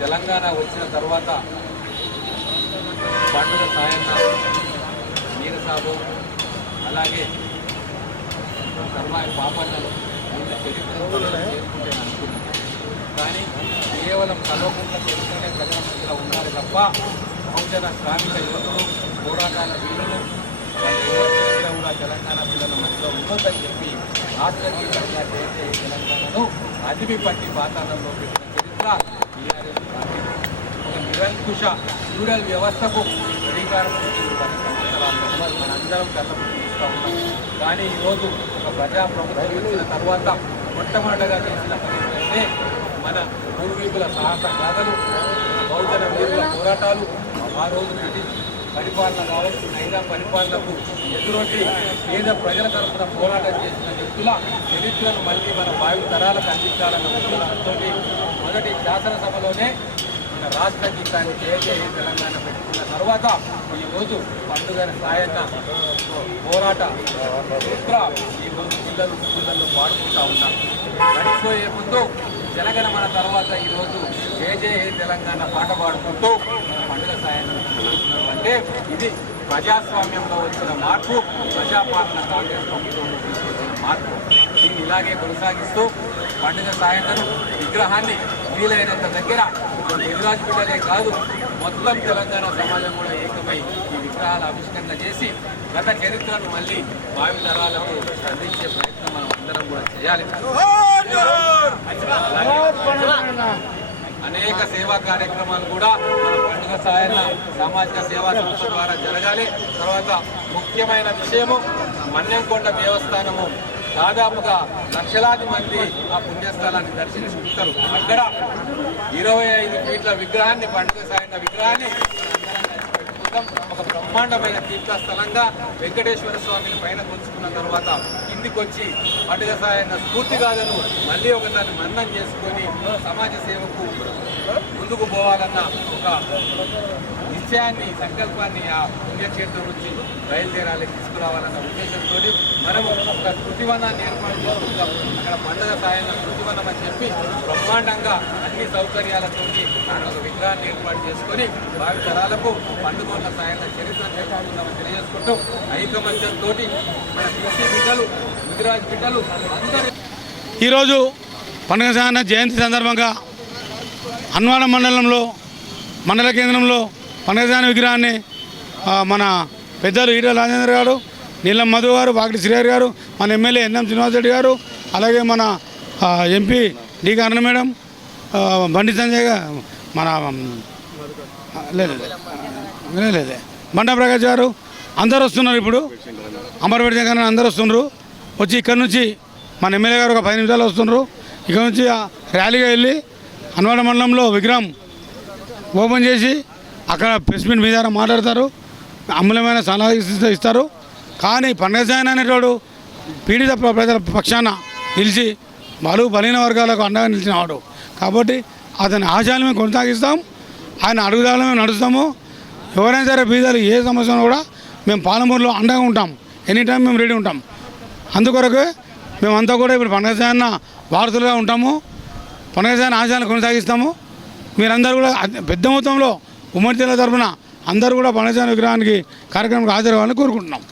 తెలంగాణ వచ్చిన తర్వాత పండుగ సాయన్న నీరసాబు అలాగే సర్వాయి పాపన్నలు ఇంత చరిత్ర చేసుకుంటే అనుకున్నాను. కానీ కేవలం కల్వకుంట్ల చరిత్రనే ప్రజల మధ్యలో ఉన్నారు తప్ప బహుజన శ్రామిక యువకులు పోరాటాల వీరులు కూడా తెలంగాణ పిల్లల మధ్యలో ఉండొద్దని చెప్పి రాష్ట్ర గీతంగా చేసే తెలంగాణను అదిమి పట్టి పాతాళంలో పెట్టిన చరిత్ర టీఆర్ఎస్ పార్టీ. ఒక నిరంకుశ ఫ్యూడల్ వ్యవస్థకు శ్రీకారం 10 సంవత్సరాల్లో మనందరం కష్టపడుతూ ఉన్నాం. కానీ ఈరోజు ఒక ప్రజాప్రభుత్వం వచ్చిన తర్వాత మొట్టమొదటగా చేసిన పని మన పూర్వీకుల సాహస గాథలు, బహుజన వీరుల పోరాటాలు, ఆ రోజు బ్రిటిష్ పరిపాలన కావచ్చు, నైజాం పరిపాలనకు ఎదురొట్టి పేద ప్రజల తరఫున పోరాటం చేసిన వ్యక్తుల చరిత్రను మళ్ళీ మన భావి తరాలకు అందించాలన్న ఉద్దేశంతో మొదటి శాసనసభలోనే మన రాష్ట్ర గీతాన్ని జయ తెలంగాణ పెట్టుకున్న తర్వాత ఈరోజు పండుగ సాయన్న పోరాట చరిత్ర ఈరోజు పిల్లలు పాడుకుంటూ ఉన్నారు. గడిచిపోయే ముందు జనగణమన తర్వాత ఈరోజు జయ తెలంగాణ పాట పాడుకుంటూ పండుగ సాయన్న అంటే ఇది ప్రజాస్వామ్యంలో వచ్చిన మార్పు, ప్రజాపాలన కాంగ్రెస్ ప్రభుత్వంలో తీసుకొచ్చిన మార్పు. దీన్ని ఇలాగే కొనసాగిస్తూ పండుగ సాయన్నను విగ్రహాన్ని వీలైనంత దగ్గర గుజరాత్ బిడ్డలే కాదు మొత్తం తెలంగాణ సమాజం కూడా ఏకమై ఈ విగ్రహాల ఆవిష్కరణ చేసి గత చరిత్రను మళ్ళీ భావి తరాలకు అందించే ప్రయత్నం మనం అందరం కూడా చేయాలి. అనేక సేవా కార్యక్రమాలు కూడా మన పండుగ సాయన్న సామాజిక సేవా సంస్థ ద్వారా జరగాలి. తర్వాత ముఖ్యమైన విషయము మన్యంకొండ దేవస్థానము దాదాపుగా లక్షలాది మంది ఆ పుణ్యస్థలాన్ని దర్శించుకుంటారు. అక్కడ 25 ఫీట్ల విగ్రహాన్ని పండుగ సాయన్న విగ్రహాన్ని ఒక బ్రహ్మాండమైన తీర్థస్థలంగా వెంకటేశ్వర స్వామిని పైన కొలుచుకున్న తర్వాత కిందికి వచ్చి పండుగ సాయన్న స్ఫూర్తిగాథను మళ్ళీ ఒకదాన్ని మన్నం చేసుకొని సమాజ సేవకు ముందుకు పోవాలన్న ఒక నిశ్చయాన్ని, సంకల్పాన్ని ఆ పుణ్యక్షేత్రం నుంచి బయలుదేరాలి, తీసుకురావాలన్న ఉద్దేశంతో మనము ఒక శృతివనాన్ని ఏర్పాటు చేసుకుంటాం. అక్కడ పండుగ సాయన్న శృతివనం అని చెప్పి బ్రహ్మాండంగా అన్ని సౌకర్యాలతో ఒక విగ్రహాన్ని ఏర్పాటు చేసుకొని భావి తరాలకు పండుగ సాయన్న చరిత్ర తెలుసుకుందామని తెలియజేసుకుంటూ ఐకమత్యంతో మన బీసీ బిడ్డలు, గుజరాత్ బిడ్డలు అందరూ ఈరోజు పండుగ సాయన్న జయంతి సందర్భంగా హన్వాడ మండలంలో మండల కేంద్రంలో పండుగ సాయన్న విగ్రహాన్ని మన పెద్దలు ఈటల రాజేంద్ర గారు, నీలం మధు గారు, వాకిటి శ్రీహరి గారు, మన ఎమ్మెల్యే ఎన్ఎం శ్రీనివాసరెడ్డి గారు, అలాగే మన ఎంపీ డి కరుణ మేడం, బండి సంజయ్ గారు, మన లేదే బండా ప్రకాష్ గారు అందరు వస్తున్నారు. ఇప్పుడు అమర్పేట జగన్ అందరు వస్తున్నారు. వచ్చి ఇక్కడ నుంచి మన ఎమ్మెల్యే గారు ఒక 10 నిమిషాలు వస్తున్నారు. ఇక్కడ నుంచి ర్యాలీగా వెళ్ళి హన్వాడ మండలంలో విగ్రహం ఓపెన్ చేసి అక్కడ ప్రెస్ మీట్ మీద మాట్లాడతారు, అమూల్యమైన సలహా ఇస్తారు. కానీ పండుగ సాయన్న అనేటోడు పీడిత ప్రజల పక్షాన నిలిచి బలహీన వర్గాలకు అండగా నిలిచినవాడు. కాబట్టి అతని ఆశయాలు మేము కొనసాగిస్తాం, ఆయన అడుగుదాలు మేము నడుస్తాము. ఎవరైనా సరే బీదలు ఏ సమస్యను కూడా మేము పాలమూరులో అండగా ఉంటాం, ఎనీ టైం మేము రెడీ ఉంటాం. అందుకొరకు మేమంతా కూడా ఇప్పుడు పండుగ సాయన్న వారసులుగా ఉంటాము, పండుగ సాయన్న ఆశయాలను కొనసాగిస్తాము. మీరందరూ కూడా పెద్ద మొత్తంలో ఉమ్మడి జిల్లా తరఫున అందరూ కూడా పండుగ సాయన్న విగ్రహానికి కార్యక్రమానికి హాజరవ్వాలని కోరుకుంటున్నాం.